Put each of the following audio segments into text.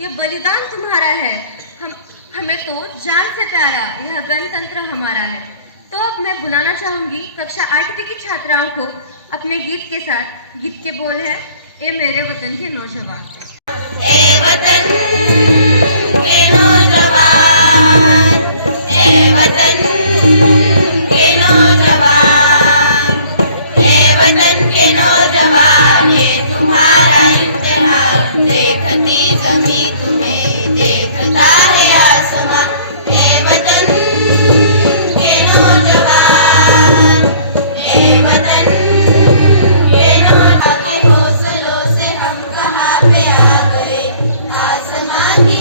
ये बलिदान तुम्हारा है। हमें तो जान से प्यारा यह गणतंत्र हमारा है। तो अब मैं बुलाना चाहूंगी कक्षा 8वीं की छात्राओं को अपने गीत के साथ। गीत के बोल है, ए मेरे वतन के नौजवान। ए वतन के नौजवान, ए वतन के नौजवान, ए वतन के नौजवान, ये तुम्हारा इम्तिहान। देखती ज़मीं तुम्हें देखता है आसमां। ए वतन के नौजवान, ए वतन के नौजवान, के हौसलों से हम कहाँ पे आ गए। आसमां की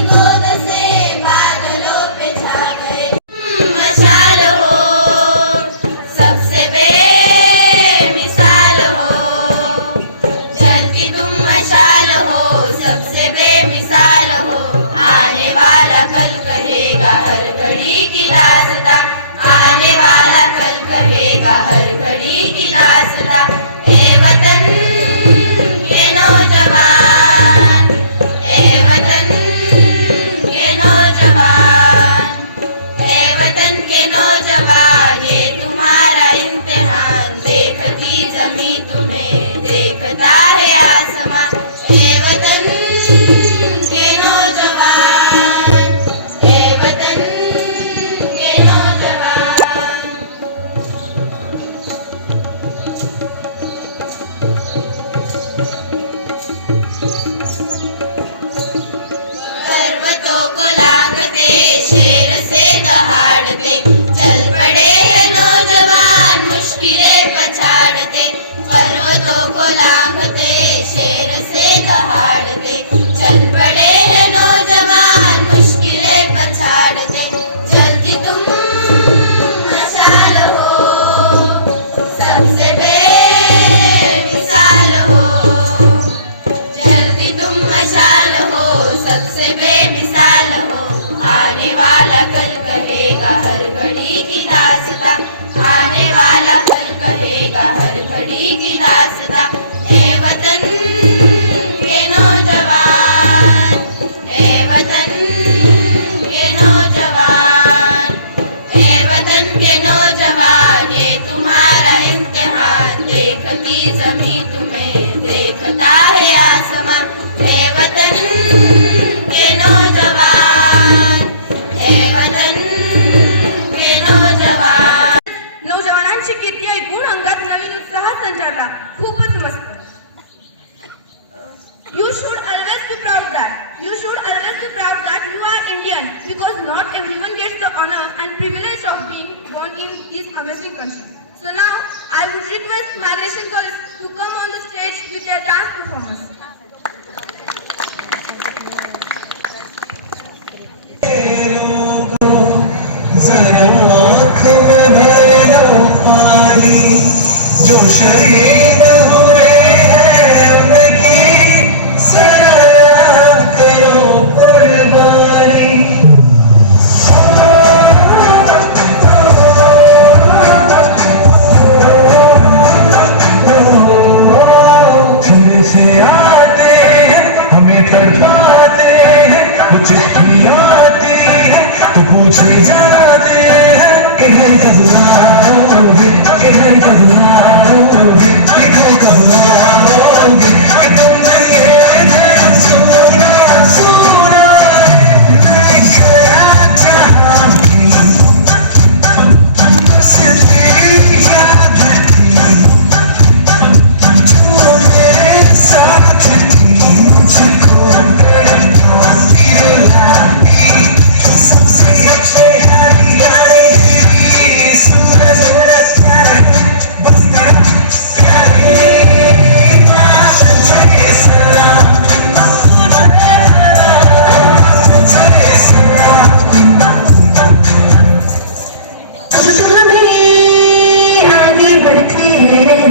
संचारला, खूपच मस्त. You should always be proud that you are Indian, because not everyone gets the honor and privilege of being born in this amazing country. So now I would request Migration Girls to come on the stage with their dance performance. जरा आँख में भर low पानी, जो शहीद हुए हैं उनकी सराहना करो कुर्बानी. छंद से आते हैं हमें तड़पाते हैं, वो चिट्ठी आती है तो पूछे जाते हैं कि घर कब आओगी, कि घर कब आओगी, कि घर कब आओगी, कि तुमने ये घर सुना सुना मैं गया जहाँ भी, बस तेरी याद थी जो मेरे साथ थी, मुझको तड़पाती रुलाती. सबसे अच्छे यारी सूरज प्यार है, बस तेरा प्यार है. बात तुझे सलाम, तुझे सलाम. अब तो हमें आगे बढ़ते हैं,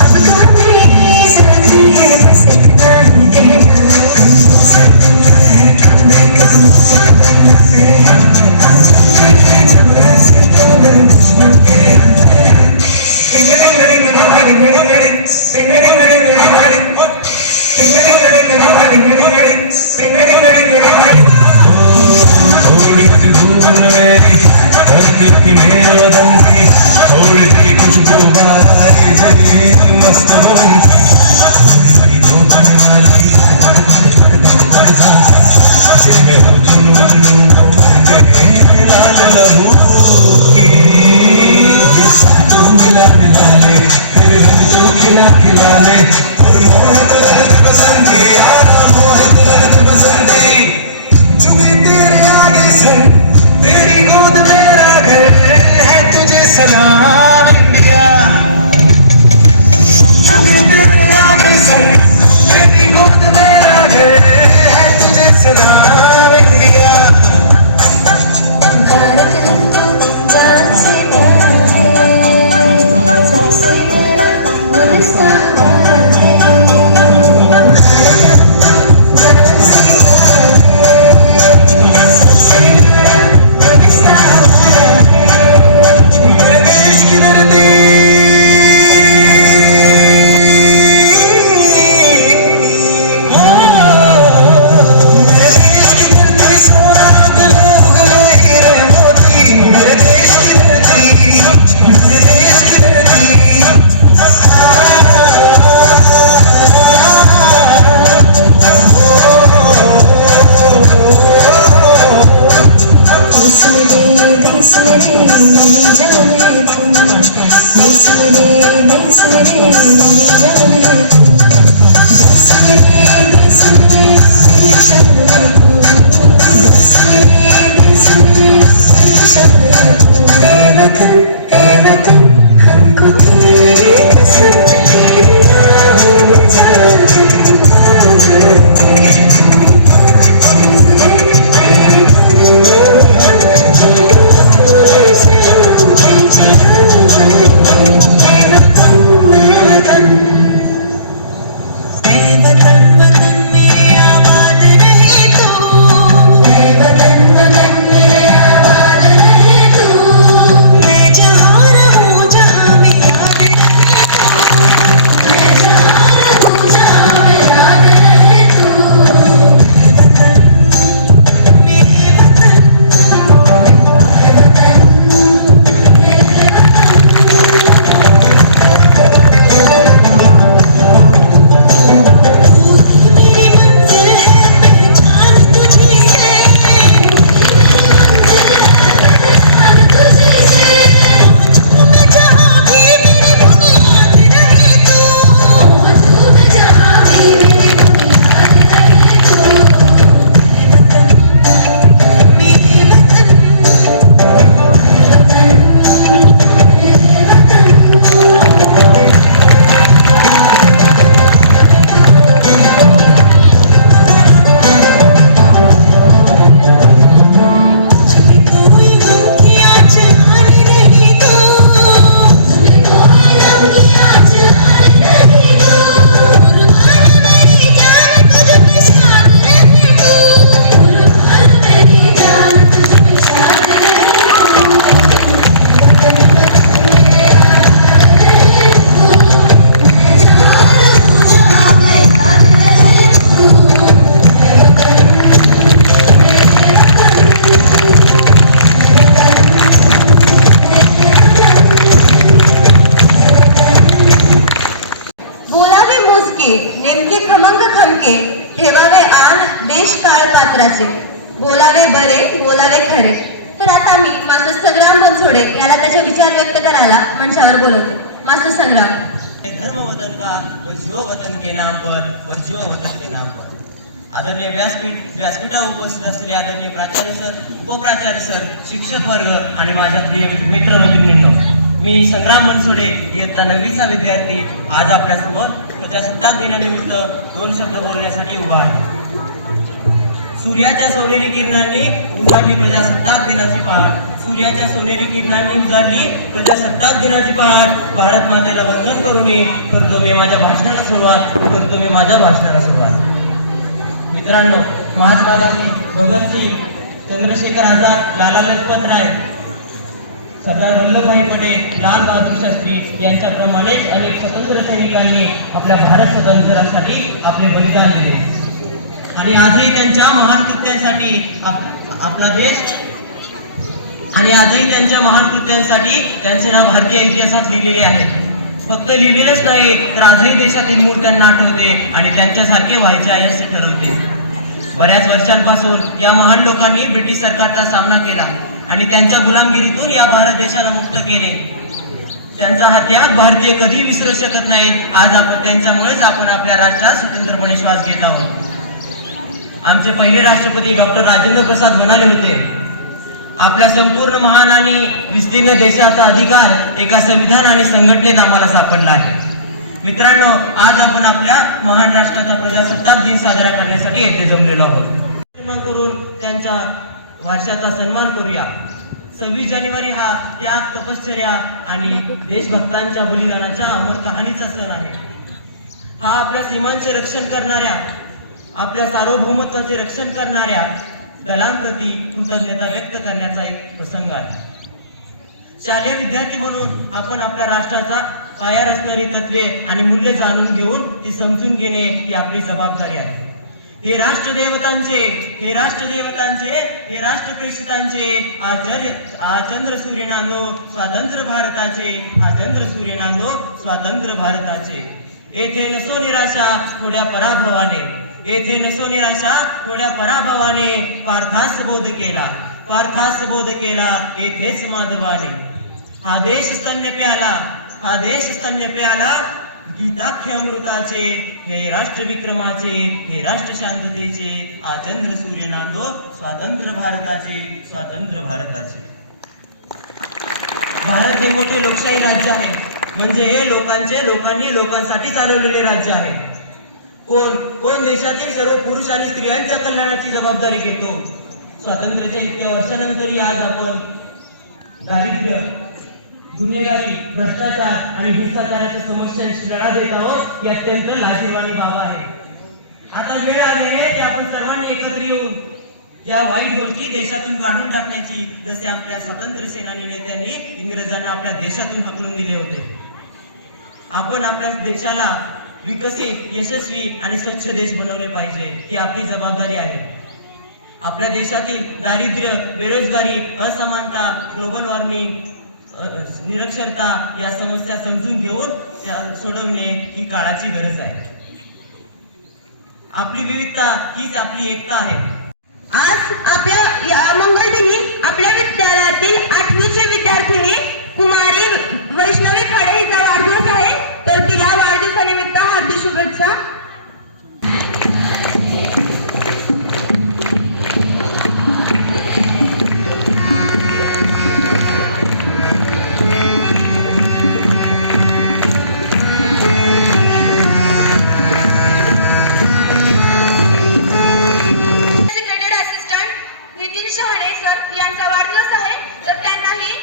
अब तो हमें साथी है, बस इतना ही कहना. थोड़ी सी धूल मेरी धरती की मेरा बदन की, थोड़ी सी खुशबू बारी जली मस्त बन, धोने वाली दिल में हो जुनून लाल लहू की. तुम मिला ले फिर हम तो खिला ले, और मोहित रहत बसंती यारा, मोहित रहत बसंती. चुकी तेरे आगे सर, तेरी गोद मेरा घर है, तुझे सलाम इंडिया. चुकी तेरे आगे सर, तेरी गोद मेरा घर है, तुझे सलाम इंडिया. हमको तेरी कसम, तेरी राहों जान पटेल याला त्याचे विचार व्यक्त करायला मंचावर बोलवते. मास्टर संग्राम. धर्म वतन का व जीव वतन के नाम पर व जीव वतन के नाम पर. आदरणीय व्यासपीठावर उपस्थित असलेले आदरणीय प्राचार्य सर, उपप्राचार्य सर, शिक्षक वर्ग आणि माझ्या प्रिय मित्रमैत्रिणींनो, मी संग्राम बनसोडे इयत्ता 9वीचा विद्यार्थी आज आपल्यासमोर प्रजासत्ताक दिनानिमित्त 2 शब्द बोलण्यासाठी उभा आहे. सूर्याच्या सोनेरी किरणांनी उजाडली प्रजासत्ताक दिनाची पहाट. सूर्याच्या सोनेरी किरणांनी उजाडली प्रजासत्ताक दिनाची पहाट. भारत मातेला वंदन करून करतो मी माझ्या भाषणाला सुरुवात. मित्रांनो, महात्मा गांधी, भगतसिंग, चंद्रशेखर आझाद, लाला लजपत राय, सरदार वल्लभभाई पटेल, लाल बहादूर शास्त्री यांच्याप्रमाणेच अनेक स्वतंत्र सैनिकांनी आपल्या भारत स्वातंत्र्यासाठी आपले बलिदान दिले आणि आजही त्यांच्या महान कृत्यांसाठी आपला देश आणि आजही त्यांच्या महान कृत्यांसाठी त्यांचे नाव भारतीय इतिहासात लिहिलेले आहे. फक्त लिहिलेलेच नाही तर आजही देशातील मूळ त्यांना आठवते आणि त्यांच्यासारखे व्हायचे आहे असे ठरवते. बऱ्याच वर्षांपासून या महान लोकांनी ब्रिटिश सरकारचा सामना केला आणि त्यांच्या गुलामगिरीतून या भारत देशाला मुक्त केले. त्यांचा हा त्याग भारतीय कधी विसरू शकत नाही. आज आपण त्यांच्यामुळेच आपण आपल्या राष्ट्रात स्वतंत्रपणे श्वास घेत आहोत. आमचे पहिले राष्ट्रपती डॉक्टर राजेंद्र प्रसाद म्हणाले होते, आपल्या संपूर्ण महान आणि विस्तीर्ण देशाचा अधिकार एका संविधान आणि संघटनेत आम्हाला सापडला आहे. मित्रांनो, आज आपण आपल्या महान राष्ट्राचा प्रजासत्ताक दिन साजरा करण्यासाठी येथे जमलेलो आहोत. करून त्यांच्या वर्षाचा सन्मान करूया. 26 जानेवारी हा त्याग, तपश्चर्या आणि देशभक्तांच्या बलिदानाच्या अमर कहाणीचा सण आहे. हा आपल्या सीमांचे रक्षण करणाऱ्या, आपल्या सार्वभौमत्वाचे रक्षण करणाऱ्या दलांप्रती कृतज्ञता व्यक्त करण्याचा एक प्रसंग आहे. शालेय विद्यार्थी म्हणून आपण आपल्या राष्ट्राचा पाया रचणारी तत्वे आणि मूल्य जाणून घेऊन ती समजून घेणे ही आपली जबाबदारी आहे. हे राष्ट्रदेवतांचे, हे राष्ट्रप्रेषितांचे चंद्र सूर्य नांदो स्वातंत्र्य भारताचे, चंद्र सूर्य नांदो स्वातंत्र्य भारताचे. येथे नसो निराशा थोड्या पराभवाने, येथे नसो निराशा थोड्या पराभवाने, पार्थास बोध केला येथेच माधवाने. हा देश स्तन्य प्याला गीताख्य अमृताचे, हे राष्ट्र विक्रमाचे, हे राष्ट्र शांततेचे, चंद्र सूर्य नांदो स्वातंत्र्य भारताचे. भारत हे मोठे लोकशाही राज्य आहे. म्हणजे हे लोकांनी लोकांसाठी चालवलेले राज्य आहे. कोण देशातील सर्व पुरुष आणि स्त्रियांच्या कल्याणाची जबाबदारी घेतो. स्वातंत्र्याच्या इतक्या वर्षानंतरही आज आपण दारिद्र्य, गुन्हेगारी, भ्रष्टाचार आणि हिंसाचाराच्या समस्यांशी लढा देत आहोत. ही अत्यंत लाजिरवाणी बाब आहे. आता वेळ आली आहे की आपण सर्वांनी एकत्र येऊन या वाईट गोष्टी देशातून काढून टाकण्याची, जसे आपल्या स्वातंत्र्य सेनानी नेत्यांनी इंग्रजांना आपल्या देशातून हाकलून दिले होते. आपण आपल्या देशाला विकसित, यशस्वी आणि स्वच्छ देश बनवले पाहिजे. ही आपली जबाबदारी आहे. आपल्या देशातील दारिद्र्य, बेरोजगारी, असमानता, ग्लोबल वॉर्मिंग, निरक्षरता या समस्या समजून घेऊन सोडवणे ही काळाची गरज आहे. आपली विविधता हीच आपली एकता आहे. आज आपल्या या मंगलदिनी आपल्या विद्यालयातील 8वीचे विद्यार्थिनी कुमारी वैष्णवी खाडे हिचा वाढदिवस आहे. तर तिला वाढदिवसानिमित्त हार्दिक शुभेच्छा. शहाणे सर यांचा वाढदिवस आहे. तर त्यांनाही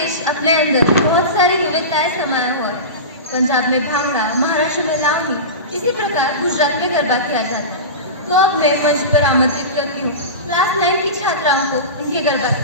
देश अपने अंदर बहुत सारी विविधताएं समाया हुआ है। पंजाब में भांगड़ा, महाराष्ट्र में लावनी, इसी प्रकार गुजरात में गरबा किया जाता है। तो अब मैं मंच पर आमंत्रित करती हूँ क्लास 9 की छात्राओं को उनके गरबा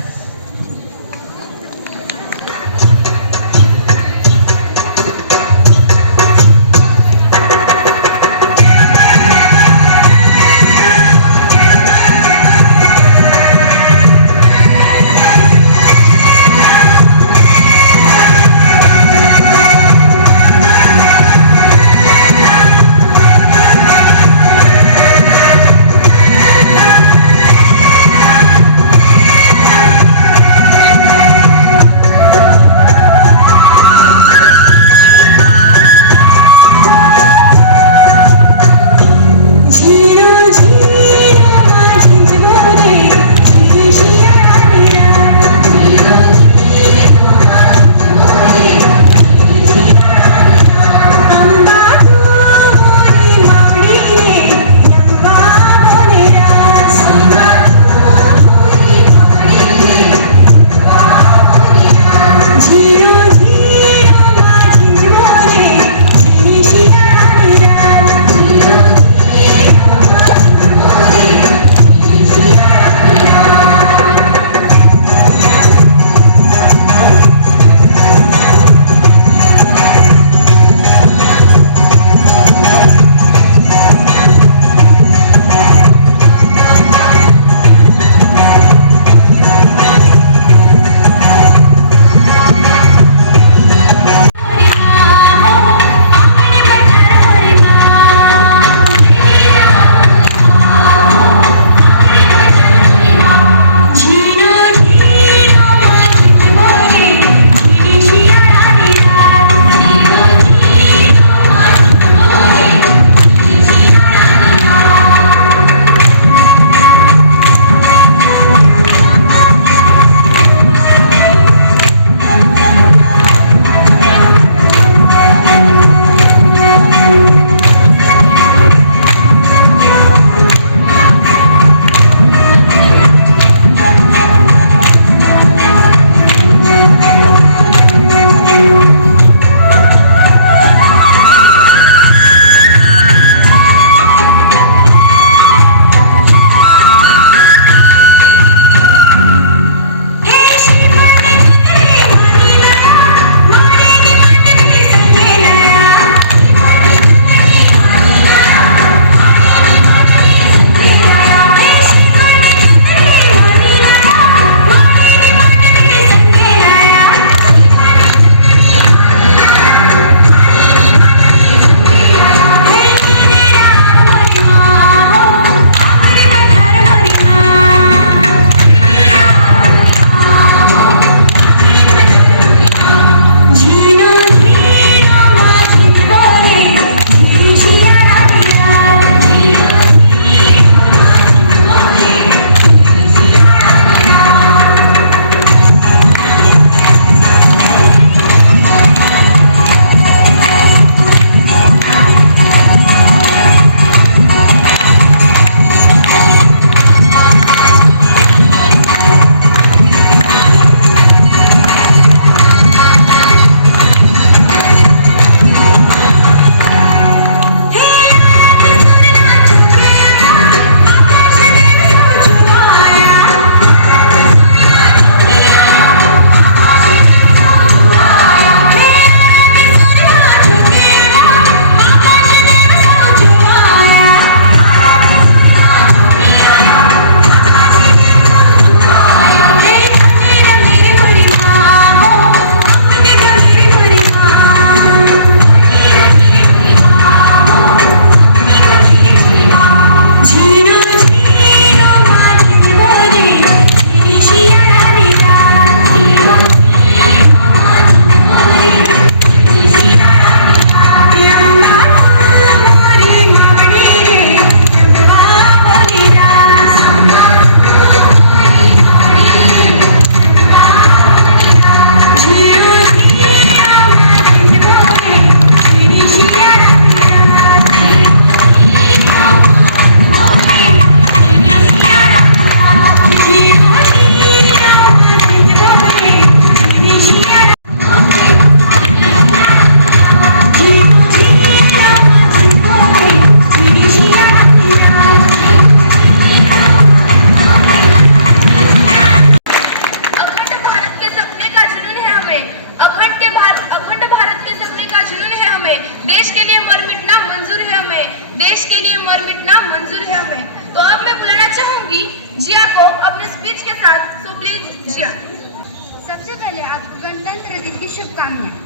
सबसे पहले आपको गणतंत्र दिन की शुभकामनाएं।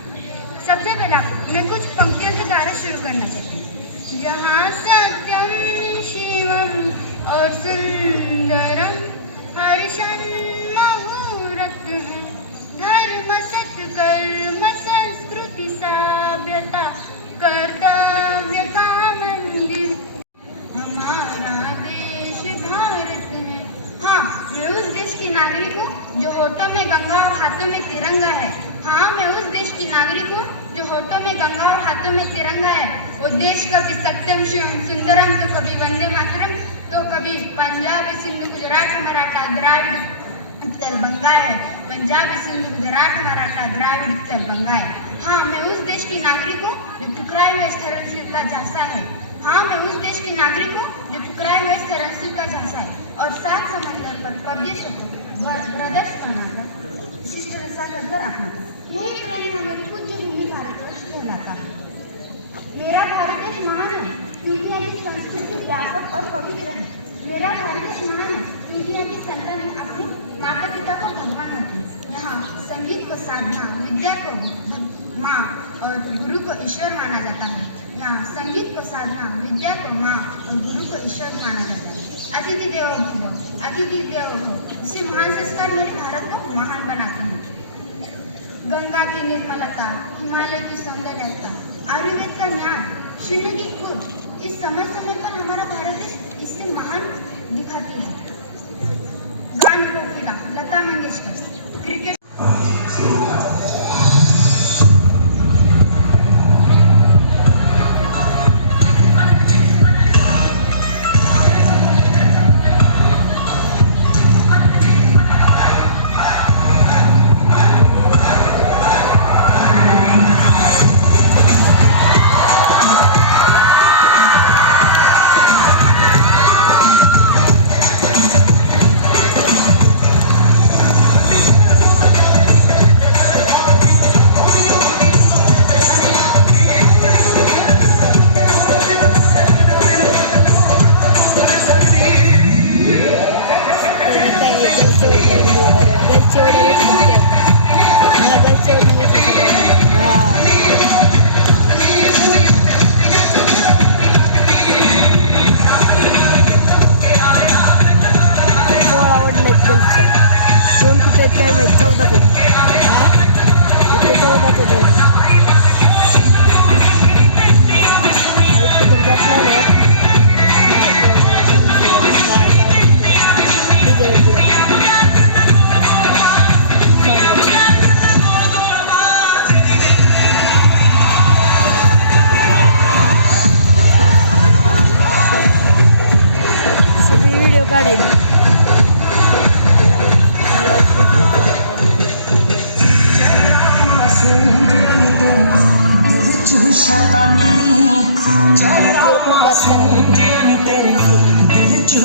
सबसे पहले मैं कुछ पंक्तियों के द्वारा शुरू करना चाहती हूँ। जहाँ सत्यम शिवम और सुंदरम हर्षण मुहूर्त है, धर्म सत्कर्म संस्कृति सभ्यता कर्तव्य का मंदिर हमारा देश भारत है। हाँ, मैं उस देश की नागरिक हूँ जो होठों में गंगा और हाथों में तिरंगा है। हाँ, मैं उस देश की नागरिक हूँ जो होठों में गंगा और हाथों में तिरंगा है। वो देश कभी सत्यम शिवम सुंदरम तो कभी वंदे मातरम तो कभी पंजाब सिंधु गुजरात मराठा द्राविड़ उत्तर बंगा है। पंजाब सिंधु गुजरात मराठा द्राविड़ उत्तर बंगा है। हाँ, मैं उस देश की नागरिक हूँ जो ठुकराए हुए धर्मशील का झांसा है। हाँ, मैं उस देश की नागरिक हूँ जो ठुकराए हुए धर्मशील का झांसा है और सात समंदर पर पब्लिशर को ब्रदर्स बनाकर सिस्टर सा कर यही प्रेम हमारी पूज्य भूमि भारतवर्ष कहलाता है। मेरा भारत देश महान है क्योंकि यहाँ की संस्कृति व्यापक और पवित्र है। मेरा भारत देश महान है क्योंकि यहाँ की संतान अपने माता पिता को भगवान होते हैं। यहाँ संगीत को साधना, विद्या को माँ और गुरु को ईश्वर माना जाता है। यहाँ संगीत को साधना, विद्या को माँ और गुरु को ईश्वर माना जाता है। अतिथि देवो भव, अतिथि देवो भव से महान संस्कार मेरे भारत को महान बनाते हैं। गंगा की निर्मलता, हिमालय की सौंदर्यता, आयुर्वेद का ज्ञान, शून्य की खुद, इस समय समय पर हमारा भारत देश इससे महान दिखाती है। गान कोकिला लता मंगेशकर, क्रिकेट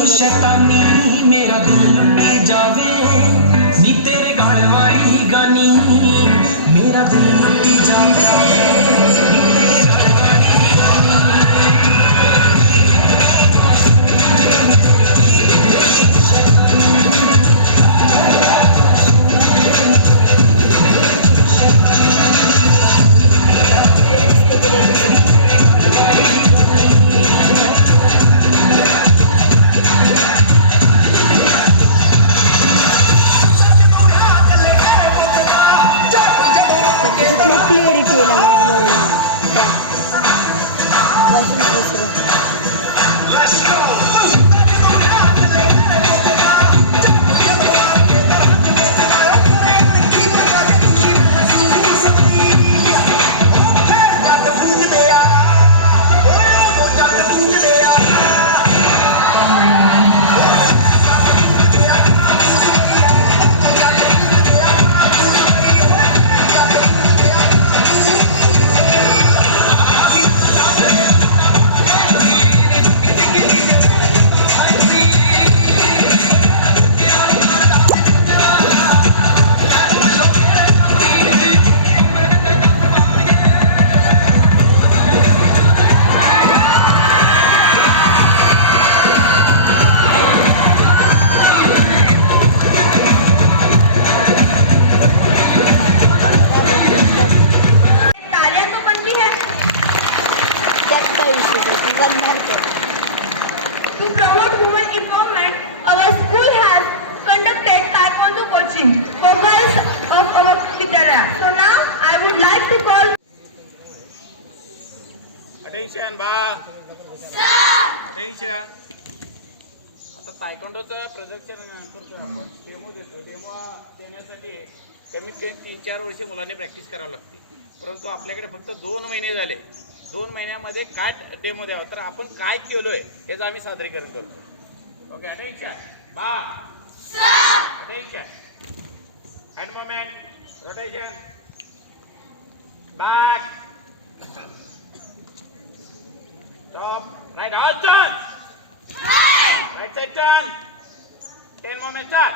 शैतानी मेरा दिल लुटी जावे नी तेरे गाल वाली गानी मेरा दिल लुटी जावे। टेक्वांडोचं प्रदर्शन करतोय आपण, डेमो देतो. डेमो देण्यासाठी कमीत कमी 3-4 वर्ष मुलांनी प्रॅक्टिस करावं लागते. परंतु आपल्याकडे फक्त 2 महिने झाले. 2 महिन्यामध्ये काय डेमो द्यावा, तर आपण काय केलोय याचं आम्ही सादरीकरण करतो. ओके, अटेन्शन, बा attention, hand moment, rotation, back, stop, right all turn, right side turn, 10 moments start.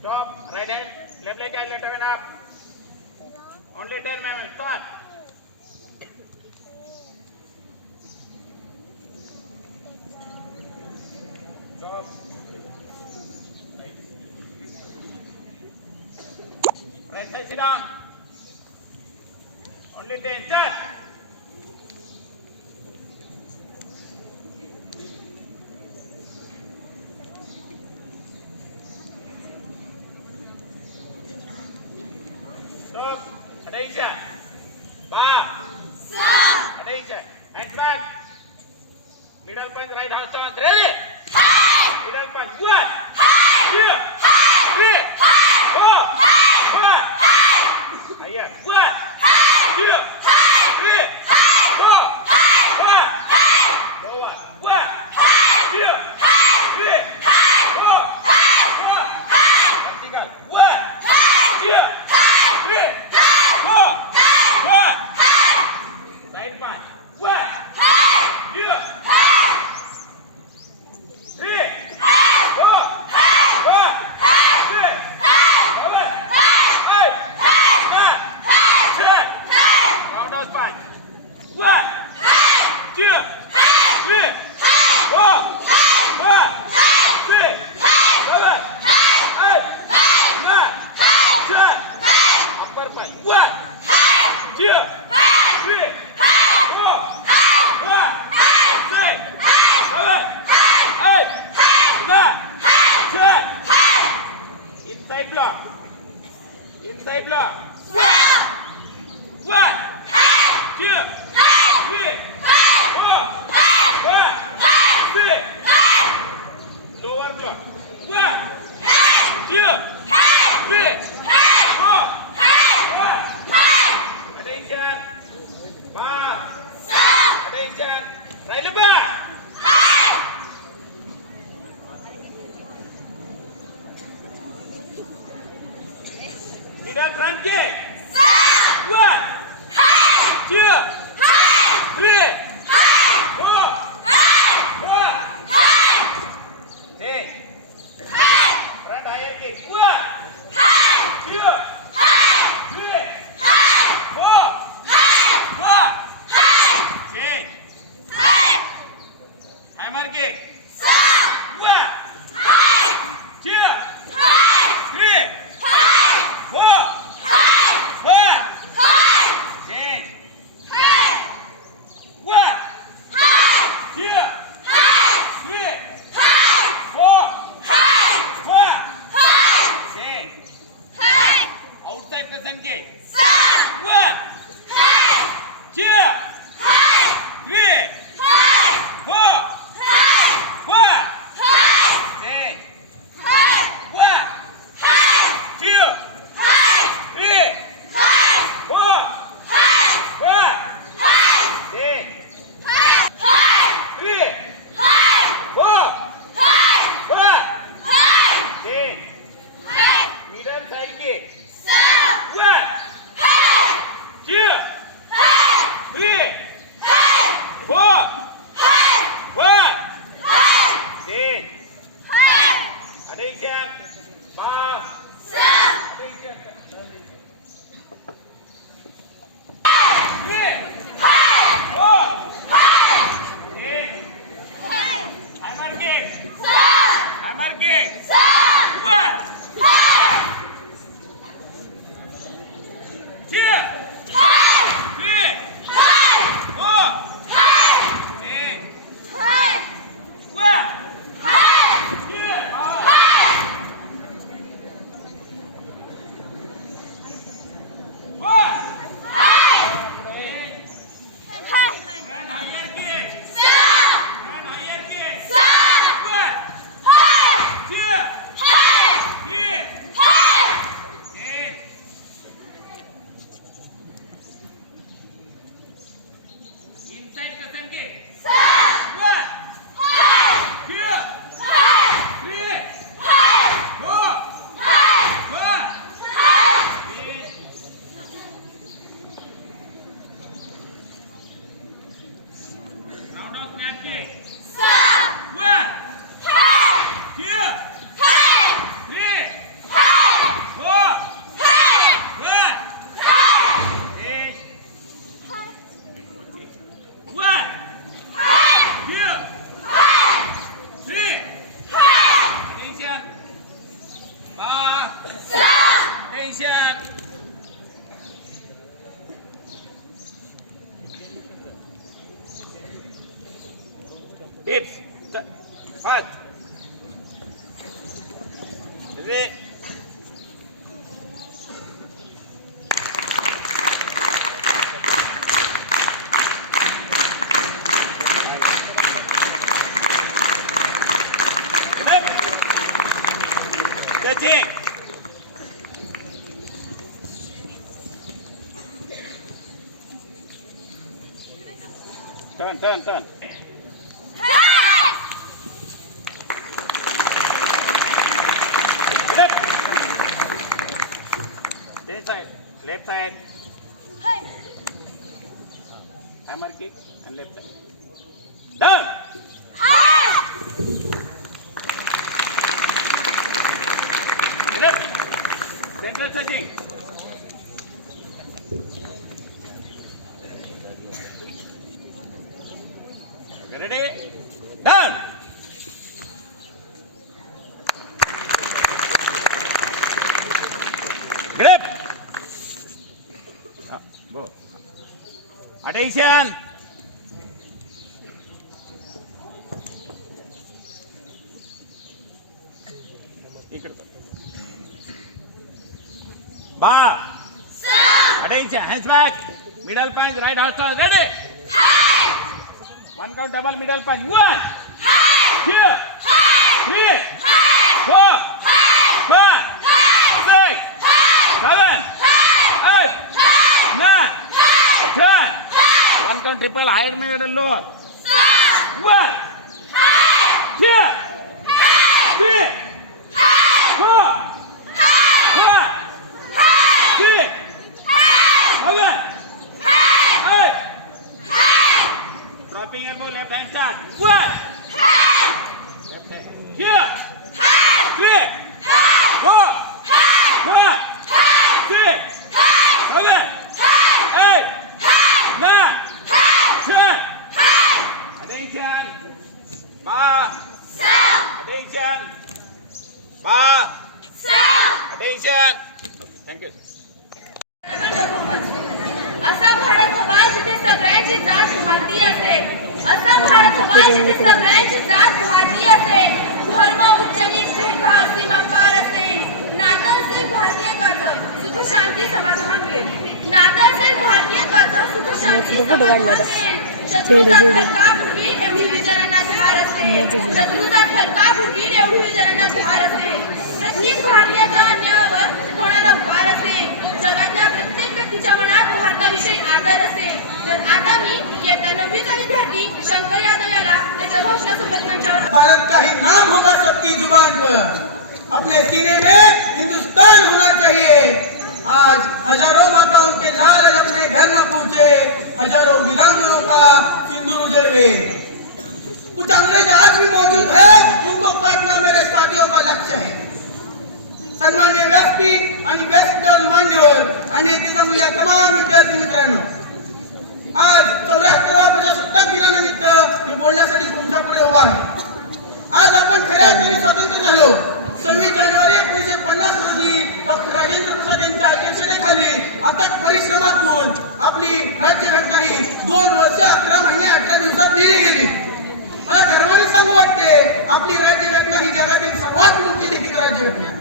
Stop, right hand, left leg and left hand up. Only 10 moments, start. Stop. Right side sit down. Only 10, start. Stop. Attention. Bar. Attention. Hands back. Middle punch, right hand stance. Ready? Middle punch. 1, 2, 3, 4, 5. Higher. 1, 2, 3, 4, 5. Lower. 1, 2, 3, 4, 5. Vertical. 1, 2, 3, 4, 5. Side punch. 1, 2, 3, 4, 5, 6, 7, 8, 9, 10. आवाज रे Judging. Turn. Left side. Hammer kick and left side. Down. Center touching. Okay, ready? Down. Grip. Go. Attention. Ba. Attention. Hands back. Middle punch. Right horse. Ready? One count double middle punch. 1, 2, 3, 4, 5, 6, 7, 8, 9, 10. One count triple. High and middle low. 1, 2, 3, 4, 5, 6, 7, 8. Dropping elbow, left hand start. 1. Left hand. Here. 3, 4, 5, 6, 7, 8, 9, 10. Attention. Ba. Attention. Ba. Attention. Thank you. असा भारत हवा जिथे सगळ्यांची जात भारतीय असेल. असा भारत हवा जिथे सगळ्यांची जात भारतीय असेल. धर्म उच्च नीच सीमापार असेल. नातं असेल भारतीयत्वाचं सुख शांती समाधान मिळेल. नातं असेल भारतीयत्वाचं सुख शांती समाधान मिळेल. शत्रूचा थरका फुटीन एवढी विचारांना धार असेल. शत्रूचा थरका फुटीन एवढी विचारांना धार असेल. प्रत्येक भारतीयाच्या अन्यायावर होणारा वार असेल. जगातल्या प्रत्येक व्यक्तीच्या मनात भारताविषयी आदर असेल. तर आता मी इयत्ता 9वीचा विद्यार्थी शंकर यादव याला त्याच्या भाषणासोबत मंचावर भारत का ही नाम होगा सबकी जुबान पर. अपने सीने में हिंदुस्तान होना चाहिए. आज हजारों माताओं के लाल अपने घर न पूछे. हजारों वीरांगनाओं का सिंदूर उजड़ गए. कुछ अंग्रेज आज भी मौजूद है. उनको काटना मेरे साथियों का लक्ष्य है. सन्माननीय व्यासपीठ आणि व्यासपीठावर मान्यवर आणि येथे जमलेल्या तमाम विद्यार्थी मित्रांनो, आज 74वा प्रजासत्ताक दिनानिमित्त मी बोलण्यासाठी तुमच्या पुढे उभा आहे. आज आपण खऱ्या अर्थाने स्वतंत्र झालो. 26 जानेवारी 1950 रोजी डॉक्टर राजेंद्र प्रसाद यांच्या अध्यक्षतेखाली अथक परिश्रमातून आपली राज्यघटना ही 2 वर्ष 11 महिने 18 दिवसात लिहिली गेली. मला गर्वाने सांगू वाटते, आपली राज्यघटना ही जगातील सर्वात मोठी लिखित राज्यघटना आहे.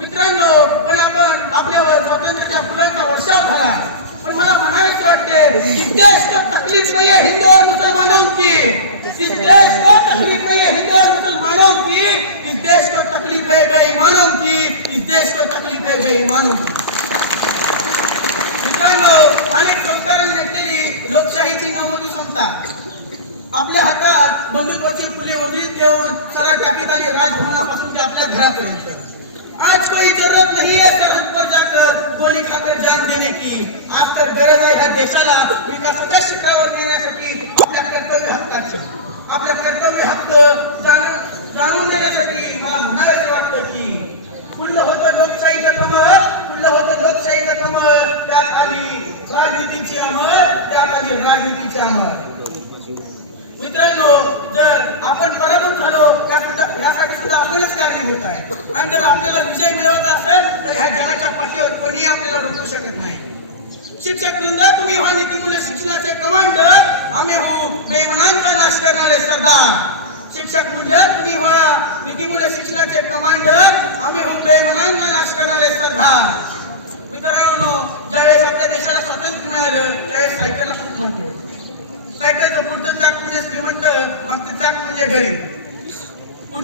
मित्रांनो, पण आपण आपल्यावर स्वातंत्र्याच्या फुलांचा वर्षाव झाला. पण मला म्हणायचे वाटते, इस देश को तकलीफ नहीं है हिंदू और मुसलमानों की. इस देश को तकलीफ नहीं है हिंदू और मुसलमानों की. इस देश को तकलीफ है बेईमानों की. इस देश को तकलीफ है बेईमानों की. मित्रांनो, अनेक संस्कारांनी नटलेली लोकशाहीची नवमती समता आपल्या हातात बंदूकवरचे फुले उजळीत घेऊन सरळ टाकीत आणि राजभवनापासून ते आपल्या घरापर्यंत. आज कोई जरूरत नहीं है सरहद पर जाकर गोली खाकर जान देने की. आज तर गरज आहे ह्या देशाला विकासाच्या शिखरावर नेण्यासाठी आपल्या कर्तव्य हक्काची. आपल्या कर्तव्य हक्क जाणून देण्यासाठी मला म्हणायचं वाटतं की फुललं होतं लोकशाहीचं कमळ. फुललं होतं लोकशाहीचं कमळ. त्यात आली राजनीतीची अंमळ. त्यात आली राजनीतीची अंमळ. मित्रांनो, जर आपण पराभूत झालो यासाठी सुद्धा आपणच कारणीभूत आहे. आणि जर आपल्याला विजय मिळवला असेल तर ह्या जगाच्या पातळीवर कोणी आपल्याला रोखू शकत नाही. शिक्षक वृंद, तुम्ही हा नीतीमूल्य शिक्षणाचे कमांडर. आम्ही हो बेईमानांचा नाश करणारे सरदार. शिक्षक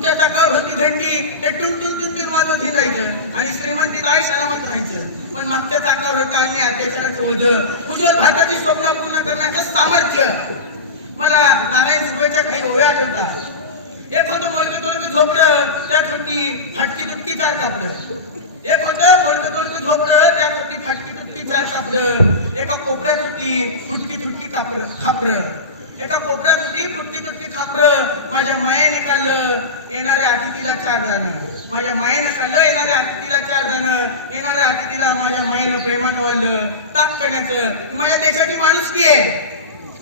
तुमच्या चाकाभरती घंटी ते टुन वाजवत हिंडायचं आणि श्रीमंती काय सलामत राहायचं. पण मागच्या चाकावर आणि अत्याचाराचं ओझं उज्ज्वल भारताची स्वप्न पूर्ण करण्याचं सामर्थ्य. मला नारायण सुर्वेच्या काही ओव्या आठवतात. एक होतं मोडकं झोपलं त्या छोटी फाटकी तुटकी चार कापलं. एक होतं मोडकं झोपलं त्या छोटी फाटकी तुटकी चार कापलं. एका कोपऱ्या तुटकी फुटकी खापरं. एका कोपऱ्या तुटकी फुटकी खापरं. माझ्या मायेने काढलं येणाऱ्या अतिथीला 4 जण. माझ्या मायेने काढलं येणाऱ्या अतिथीला 4 जण. येणाऱ्या अतिथीला माझ्या मायेला प्रेमानं वाढलं ताप करण्याचं. माझ्या देशाची माणुसकी आहे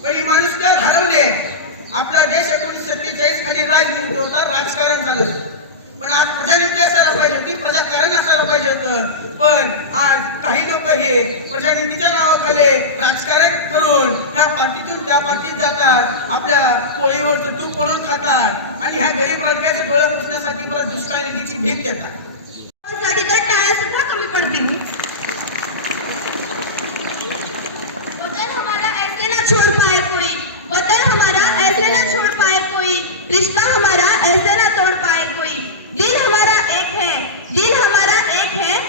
पण ही माणुसकी हरवली. आपला देश 1947 खाली राजनीती होता, राजकारण झालं. पण आज प्रजानीती असायला पाहिजे होती, प्रजाकारण असायला पाहिजे होतं. पण आज काही लोक हे प्रजानीतीच्या नावाखाली राजकारण करून त्या पार्टीतून त्या पार्टीत जातात, आपल्या पोळीवर तूप पडून खातात आणि ह्या गरीब प्रजेचे डोळे पुसण्यासाठी परत दुसऱ्या निधीची भीक देतात. टाळ्या सुद्धा कमी पडतील. वतन हमारा ऐसे ना छोड़ पाए कोई, वतन हमारा ऐसे ना छोड़ पाए कोई, रिश्ता हमारा ऐसे ना तोड़ पाए कोई. दिल हमारा एक है, दिल हमारा एक है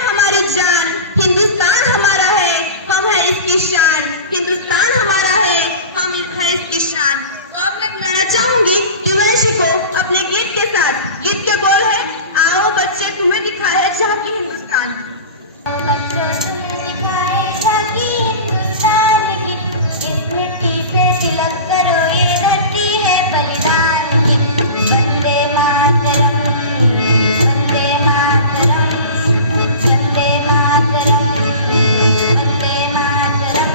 हमारी जान. हिंदुस्तान हमारा है, हम है इसकी शान. हिंदुस्तान हमारा है, हम है इसकी शान. और मैं बुलाना चाहूंगी युवराज को अपने गीत के साथ. गीत के बोल है, आओ बच्चे तुम्हें दिखाए झांकी हिंदुस्तान. बच्चों तुम्हें दिखाए झांकी हिंदुस्तान की, इस मिट्टी से तिलक करो ये धरती है बलिदान की. वंदे मातरम, वंदे मातरम, वंदे मातरम, वंदे मातरम.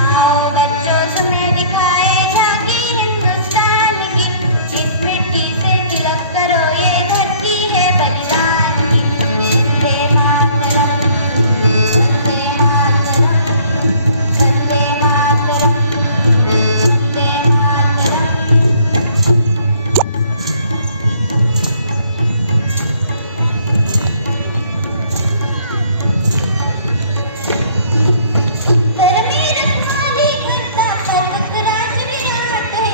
आओ बच्चों तुम्हें दिखाए झांकी हिंदुस्तान की, इस मिट्टी से तिलक करो ये धरती है बलिदान की. वंदे मातरम, वंदे मातरम, वंदे मातरम, वंदे मातरम. तर मी रखवाली करता पर्वत राज विराट है,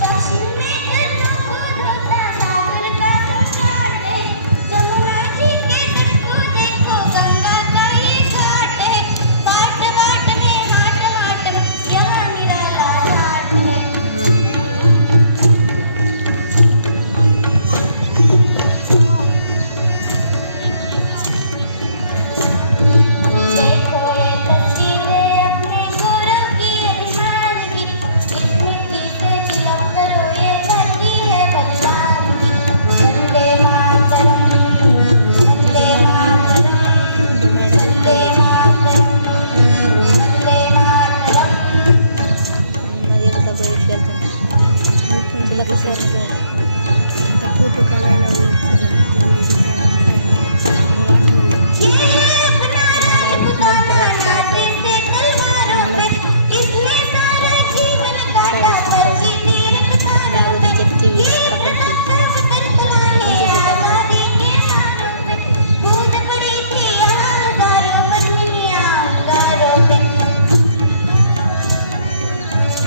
दक्षिण में झरनों को धोता सागर का घाट है. यमुना जी के तट को देखो गंगा का ये घाट है. बाट बाट में हाट में यहाँ निराला ठाट है. देखो ये तस्वीरें अपने गौरव की अभिमान की, इस मिट्टी से तिलक करो ये धरती है बलिदान की. वंदे मातरम, वंदे मातरम, वंदे मातरम, वंदे मातरम. ये है अपना राजपुताना लाठी से तलवारों पे, इसने सारा जीवन काटा फर्जी तीर कथारों पे. ये प्रथा कब तक चला है आजादी के मारों पे, कूद पड़ी थी यहाँ हजारों पद्मिनियाँ अंगारों पे.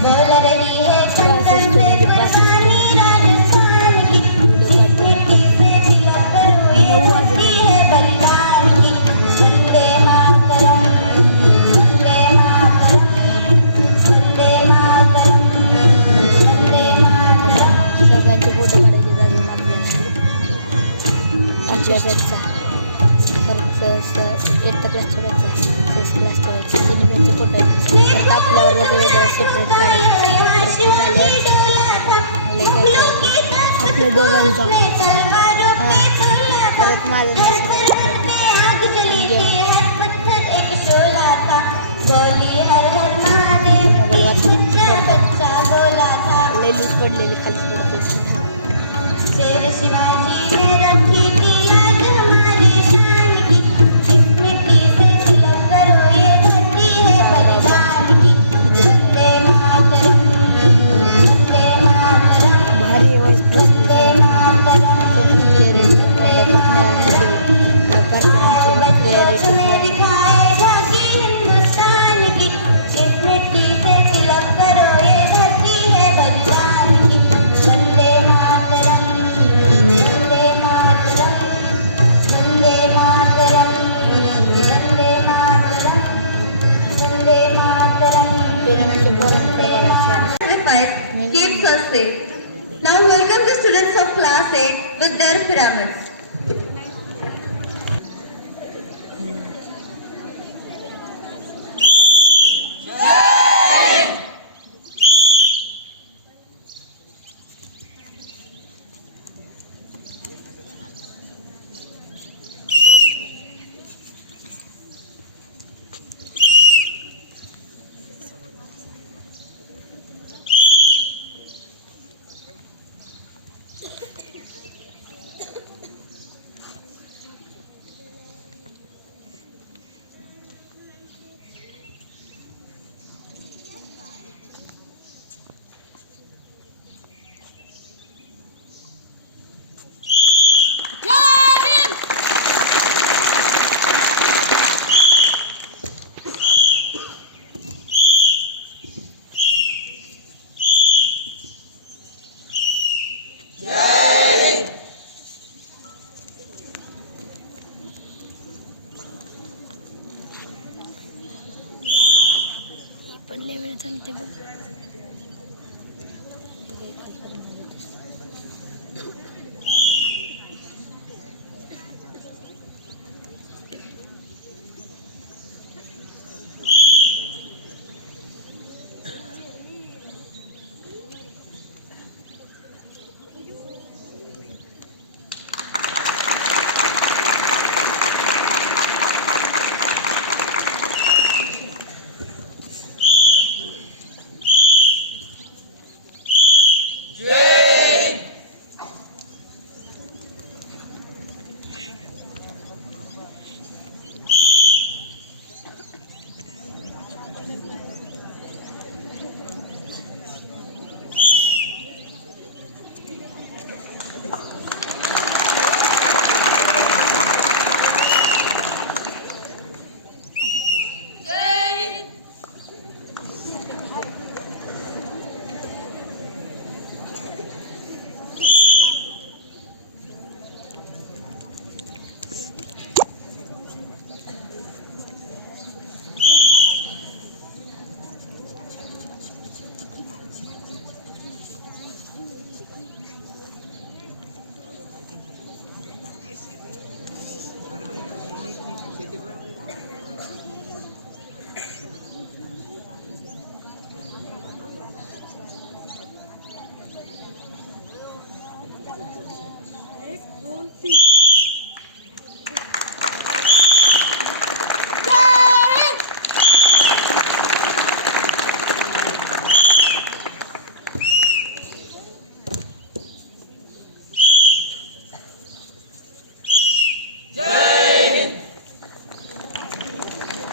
बोल रही है चमचम से कुर्बानी राजस्थान की, इस मिट्टी से तिलक करो ये धरती है बलिदान की. वंदे मातरम, वंदे मातरम, वंदे मातरम, वंदे मातरम. सगळ्याचे फोटो काढायचे जातात आपल्या बॅचचा परत एट्थ क्लासच्या बॅचचा 6th क्लासच्या बॅचचा तिन्ही बॅचचे फोटो आहेत. परत आपल्या वर्गाचा वेगळा सेपरेट काढायचा आपल्या दोघांचा परत माझा बोली हर हर महादेव की सच्चा सच्चा बोला था. लूज पडलेली खाली पडते. शेर शिवाजी ने रखी थी याद हमारी शान की, इस मिट्टी से तिलक करो ये धरती है बलिदान की. वंदे मातरम, वंदे मातरम, भारी वंदे मातरम, वंदे मातरम. आओ बच्चों तुम्हें दिखाए झांकी हिंदुस्तान की, इस मिट्टी से तिलक करो ये धरती है बलिदान की. वंदे मातरम, बराबर.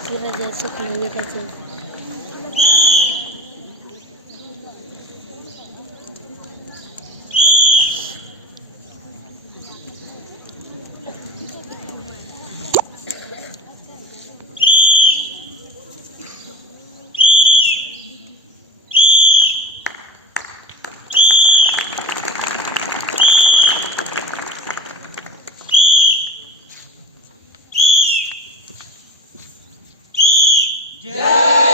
शिराजा स्वप्न वेटाचे जय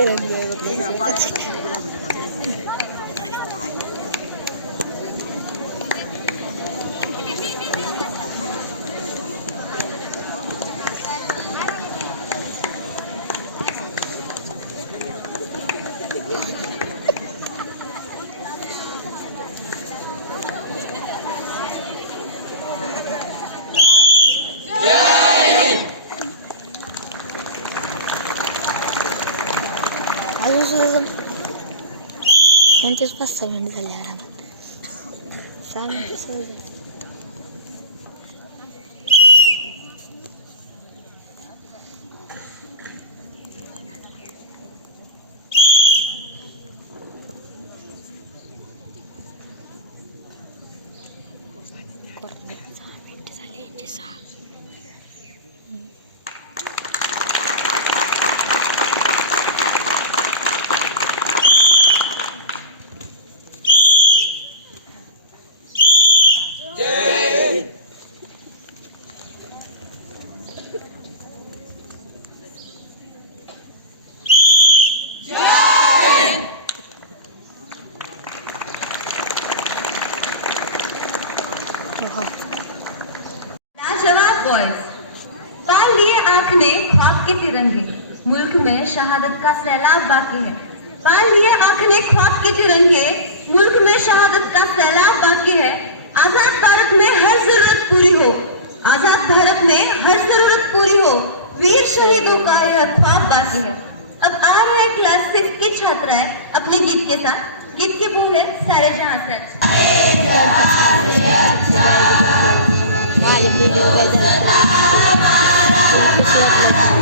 करत नाही बघ. अजून सुद्धा त्यांचेच 5-6 मिनिट झाले आरामात. 6 मिनिट सहज झाली. लाजवाब बॉयज, पाल लिए आंखने ख्वाब के तिरंगे, मुल्क में शहादत का सैलाब बाकी है. पाल लिए आंखने ख्वाब के तिरंगे, मुल्क में शहादत का सैलाब बाकी है. आजाद भारत में हर जरूरत पूरी हो, आजाद भारत में हर जरूरत पूरी हो, वीर शहीदों का यह ख्वाब बाकी है. अब आ रहे हैं क्लास 6 की छात्राएं अपने गीत के साथ. गीत के बोल है सारे जहां से अच्छा. माझ्या व्हिडिओ काय झालं तुम्ही कशी वाटलं.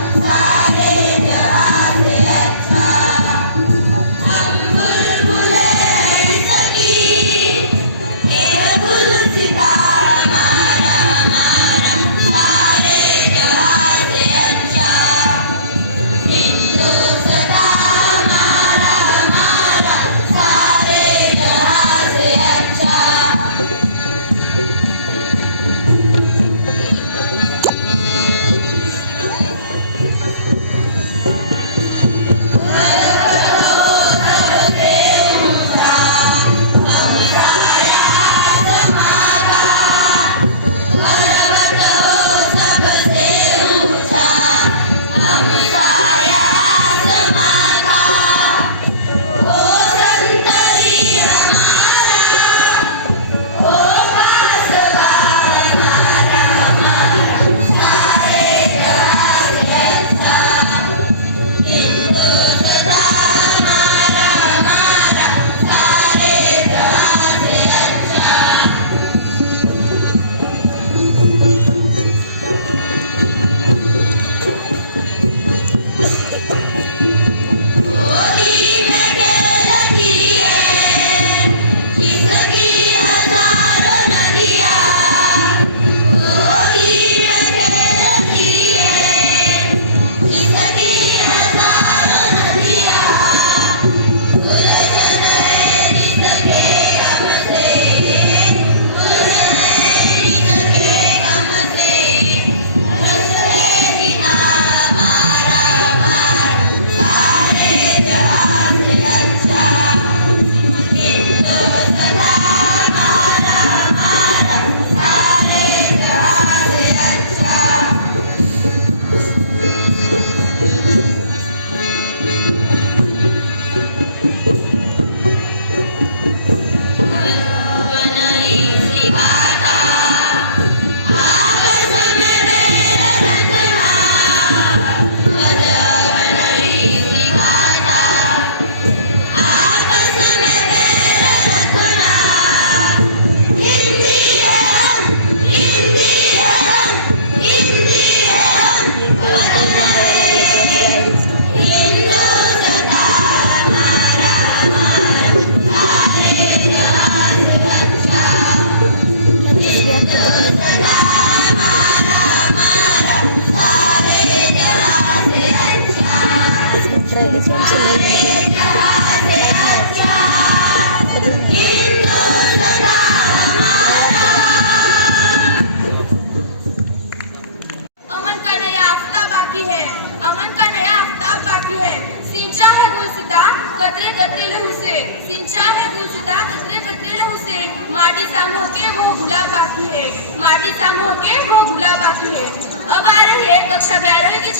अमन का नया आफ्ताब बाकी है, अमन का नया आफ्ताब बाकी है. सींचा है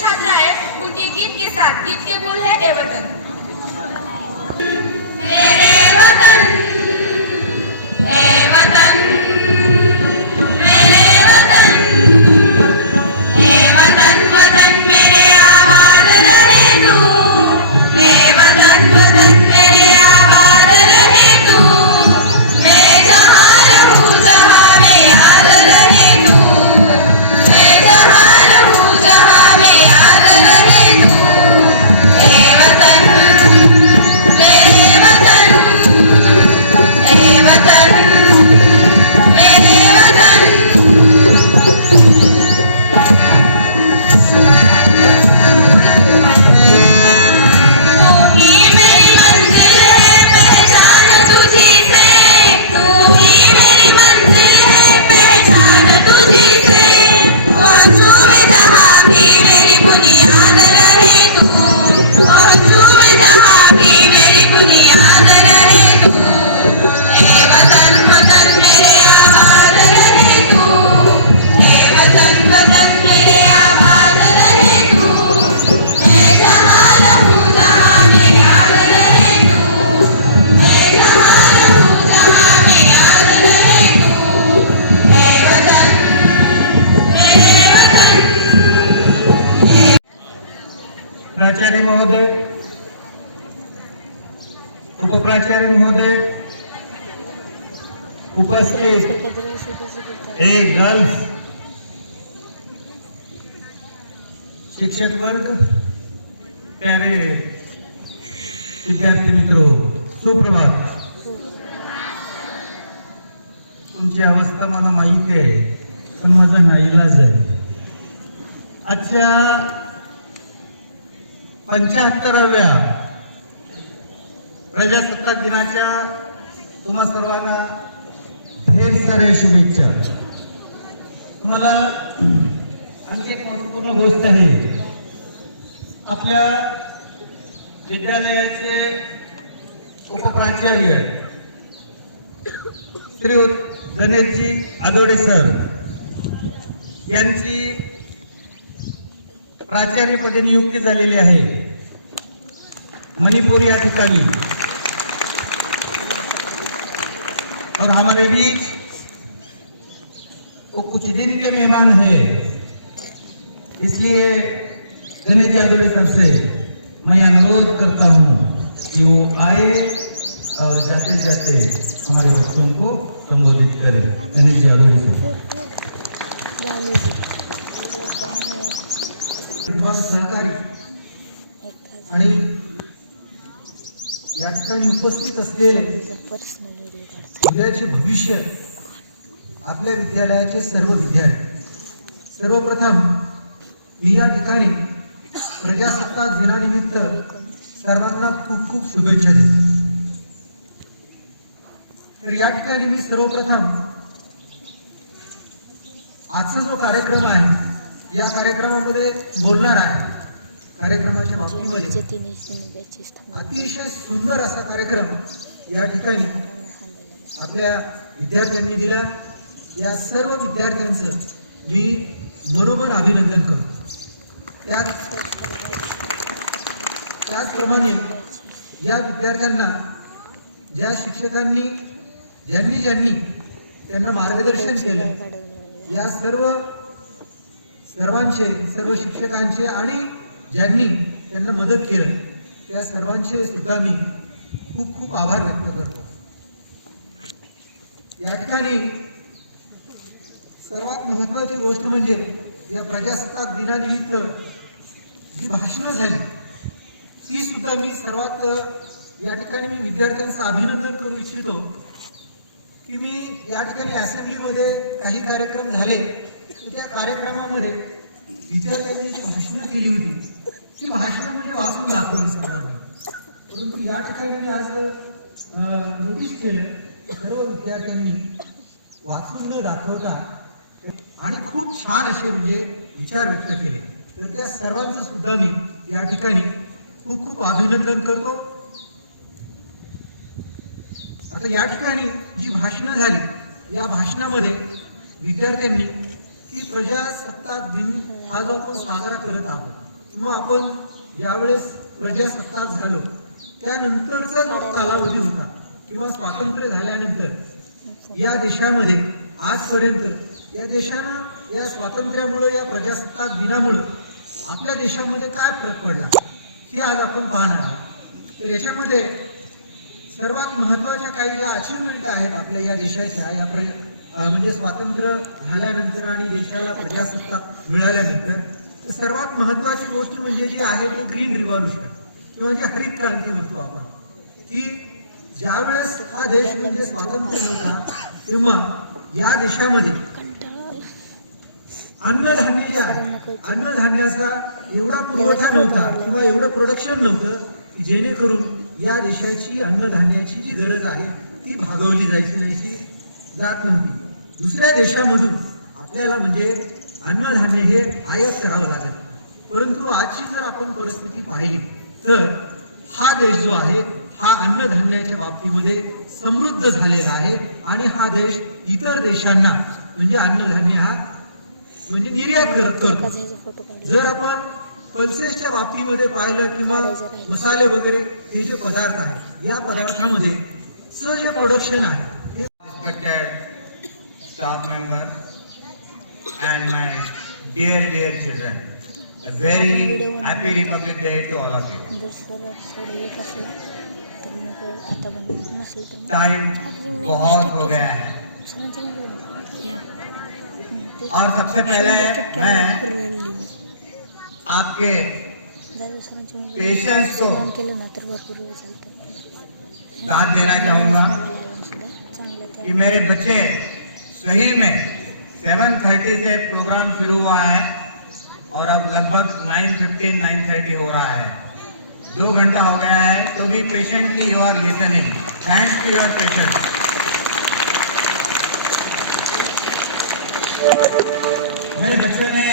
छात्राएं उनके गीत के साथ, गीत के बोल है ए वतन। प्राचार्य महोदय, उपप्राचार्य महोदय, उपस्थित एक गर्ल्स शिक्षक वर्ग, प्यारे विद्यार्थी मित्रों, सुप्रभात. तुमची अवस्था मला माहिती आहे, पण माझा नाईलाज आहे. आजच्या 75व्या प्रजासत्ताक दिनाच्या तुम्हा सर्वांना ढेर साऱ्या शुभेच्छा. मला आणखी एक महत्त्वपूर्ण गोष्ट आहे. आपल्या विद्यालयाचे उपप्राचार्य श्री गणेशजी आदोडे सर यांची प्राचार्यपदी नियुक्ती झालेली आहे मणिपुर या ठिकाणी. और हमारे बीच वो कुछ दिन के मेहमान है, इसलिए गणेश यादव सर से मैं अनुरोध करता हूँ कि वो आए और जाते जाते हमारे बच्चों को संबोधित करें. गणेश यादव जी सहकारी आणि या ठिकाणी उपस्थित असलेले उद्याचे भविष्य आपल्या विद्यालयाचे सर्व विद्यार्थी, सर्वप्रथम मी या ठिकाणी प्रजासत्ताक दिनानिमित्त सर्वांना खूप खूप शुभेच्छा देतो. तर या ठिकाणी मी सर्वप्रथम आजचा जो कार्यक्रम आहे या कार्यक्रमामध्ये बोलणार आहे. कार्यक्रमाच्या बाबतीमध्ये अतिशय सुंदर असा कार्यक्रम या ठिकाणी आपल्या विद्यार्थ्यांनी दिला. या सर्व विद्यार्थ्यांचं मी बरोबर अभिनंदन करतो. त्याचप्रमाणे या विद्यार्थ्यांना ज्या शिक्षकांनी ज्यांनी त्यांना मार्गदर्शन केलं, या सर्व शिक्षकांचे आणि ज्यांनी त्यांना मदत केलं त्या सर्वांचे सुद्धा मी खूप खूप आभार व्यक्त करतो. या ठिकाणी सर्वात महत्त्वाची गोष्ट म्हणजे या प्रजासत्ताक दिनानिमित्त जी भाषणं झाली ती सुद्धा मी सर्वात या ठिकाणी मी विद्यार्थ्यांचं अभिनंदन करू इच्छितो की मी या ठिकाणी असेंब्लीमध्ये काही कार्यक्रम झाले तर त्या कार्यक्रमामध्ये विद्यार्थ्यांनी जी भाषणं केली होती ती भाषणं म्हणजे वाचून दाखवली. परंतु या ठिकाणी मी आज नोटीस केलं सर्व विद्यार्थ्यांनी वाचून न दाखवता आणि खूप छान असे म्हणजे विचार व्यक्त केले. तर त्या सर्वांचं सुद्धा मी या ठिकाणी खूप खूप अभिनंदन करतो. आता या ठिकाणी जी भाषणं झाली या भाषणामध्ये विद्यार्थ्यांनी की प्रजासत्ताक दिन हा जो आपण साजरा करत आहोत किंवा आपण ज्यावेळेस प्रजासत्ताक झालो त्यानंतरचा जो कालावधी होता किंवा स्वातंत्र्य झाल्यानंतर या देशामध्ये आजपर्यंत या देशानं या स्वातंत्र्यामुळे या प्रजासत्ताक दिनामुळे आपल्या देशामध्ये काय फरक पडला हे आज आपण पाहणार आहोत. तर याच्यामध्ये सर्वात महत्वाच्या काही ज्या अचीवमेंट आहेत आपल्या या देशाच्या या म्हणजे स्वातंत्र्य झाल्यानंतर आणि देशाला प्रजासत्ताक मिळाल्यानंतर सर्वात महत्वाची गोष्ट म्हणजे जी आहे ती ग्रीन रिव्हॉल्युशन किंवा जी हरित क्रांती म्हणतो आपण. की ज्यावेळेस हा देश म्हणजे स्वातंत्र्य होता तेव्हा या देशामध्ये अन्नधान्य जे आहे अन्नधान्याचा एवढा पुरवठा नव्हता किंवा एवढं प्रोडक्शन नव्हतं की जेणेकरून या देशाची अन्नधान्याची जी गरज आहे ती भागवली जायची जात नव्हती. दुसऱ्या देशामधून आपल्याला म्हणजे अन्नधान्य हे आयात करावं लागेल. परंतु आजची जर आपण परिस्थिती पाहिली तर हा देश जो आहे हा अन्नधान्याच्या बाबतीमध्ये समृद्ध झालेला आहे आणि हा देश इतर देशांना म्हणजे अन्नधान्य हा म्हणजे निर्यात करतो. जर आपण पल्सेसच्या बाबतीमध्ये पाहिलं किंवा मसाले वगैरे हे जे पदार्थ आहेत या पदार्थामध्ये जे प्रोडक्शन आहे staff member and my dear children, a very happy Republic Day to all of you. Time बहुत हो गया है और सबसे पहले मैं आपके पेशेंस को साथ देना चाहूंगा कि मेरे बच्चे सही में 7:30 से प्रोग्राम शुरू हुआ है और अब लगभग 9:15 9:30 हो रहा है. 2 घंटा हो गया है. तो भी patiently you are listening. Thanks to your patience. मेरे बच्चों ने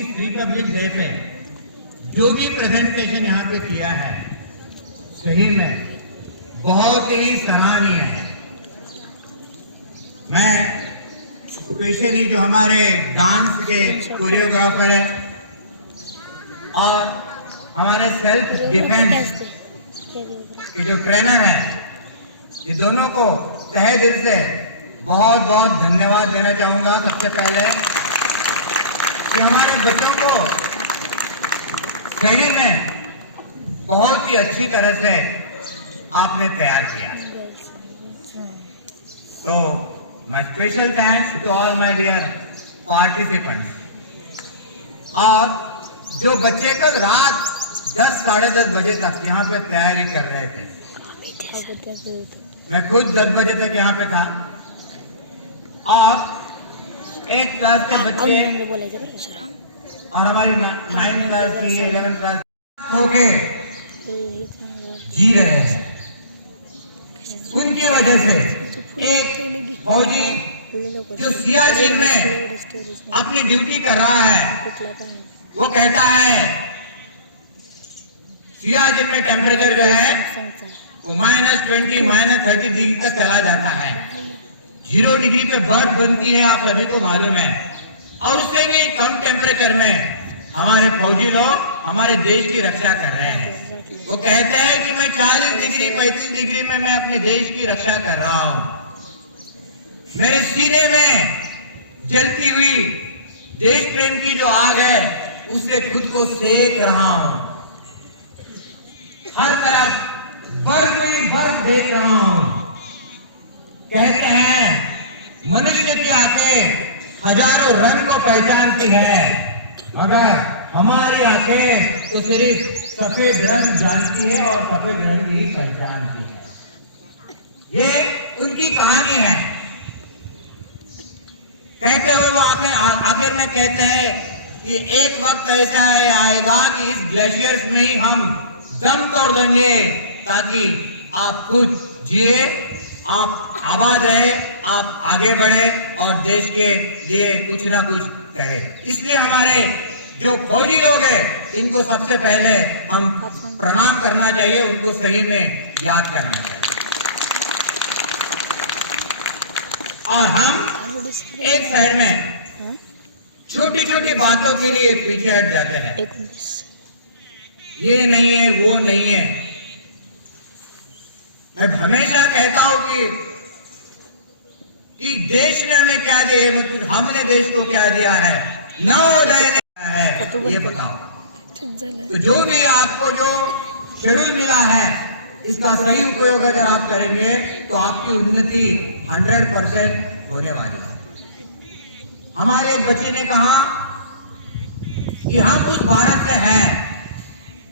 इस रिपब्लिक डे पे जो भी प्रेजेंटेशन यहाँ पे किया है सही में बहुत ही सराहनीय है. मैं स्पेशली जो हमारे डांस के कोरियोग्राफर है और हमारे सेल्फ डिफेंस के जो ट्रेनर है ये दोनों को तहे दिल से बहुत बहुत धन्यवाद देना चाहूंगा. सबसे पहले कि हमारे बच्चों को सही में बहुत ही अच्छी तरह से आपने तैयार किया. तो my special thanks to all my dear participants. और जो बच्चे कल रात 10 साढ़े 10 बजे तक यहाँ पे तैयारी कर रहे थे, मैं खुद 10 बजे तक यहाँ पे था और एक क्लास के बच्चे और हमारी 9th क्लास की 11th क्लास ओके जी रहे हैं. उनकी वजह से एक फौजी जो सियाचिन में अपनी ड्यूटी कर रहा है वो कहता है सियाचिन में टेम्परेचर जो है वो -20 -30 डिग्री तक चला जाता है. 0 डिग्री पे बर्फ बनती है, आप सभी को मालूम है. और उससे भी कम टेम्परेचर में हमारे फौजी लोग हमारे देश की रक्षा कर रहे हैं. वो कहते हैं कि मैं 40 डिग्री 35 डिग्री में मैं अपने देश की रक्षा कर रहा हूं. मेरे सीने में जलती हुई देश प्रेम की जो आग है उससे खुद को सेक रहा हूं. हर तरफ बर्फ ही बर्फ देख रहा हूं. कहते हैं मनुष्य की आंखें हजारों रंग को पहचानती है मगर हमारी आंखें तो सिर्फ सफेद रंग जानती है और सफेद रंग ही पहचानती है. ये उनकी कहानी है. कहते हुए वो आखिर में कहते हैं कि एक वक्त ऐसा आएगा कि इस ग्लेशियर्स में ही हम दम तोड़ देंगे ताकि आप खुद जिए, आप आबाद रहे, आप आगे बढ़े और देश के लिए कुछ ना कुछ करें. इसलिए हमारे जो फौजी लोग हैं इनको सबसे पहले हम प्रणाम करना चाहिए, उनको सही में याद करना चाहिए. और हम एक साइड में छोटी छोटी बातों के लिए पीछे हट जाते हैं। 19 ये नहीं है, वो नहीं है। मैं हमेशा कहता हूं कि देश ने हमें क्या दिया, मतलब हमने देश को क्या दिया है, नवोदय ने क्या है, ये बताओ। तो जो भी आपको जो शेड्यूल मिला है, इसका सही उपयोग अगर आप करेंगे तो आपकी उन्नति 100% होने वाली है। हमारे एक बच्चे ने कहा कि हम उस भारत से हैं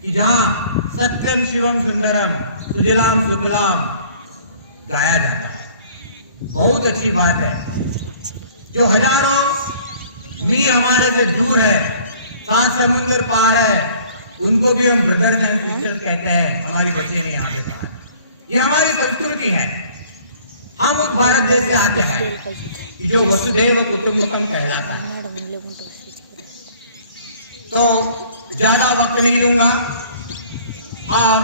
कि जहां सत्यम शिवम सुंदरम सुजलाम सुफलाम गाया जाता है। बहुत अच्छी बात है। जो हजारों मील हमारे से दूर है, 7 समुद्र पार है, उनको भी हम ब्रदर्स एंड सिस्टर्स कहते हैं। हमारी बच्चे ने यहाँ पे कहा, ये हमारी संस्कृति है। हम उस भारत देश से आते हैं कि जो वसुधैव कुटुंबकम कहलाता है। तो ज्यादा वक्त नहीं लूंगा और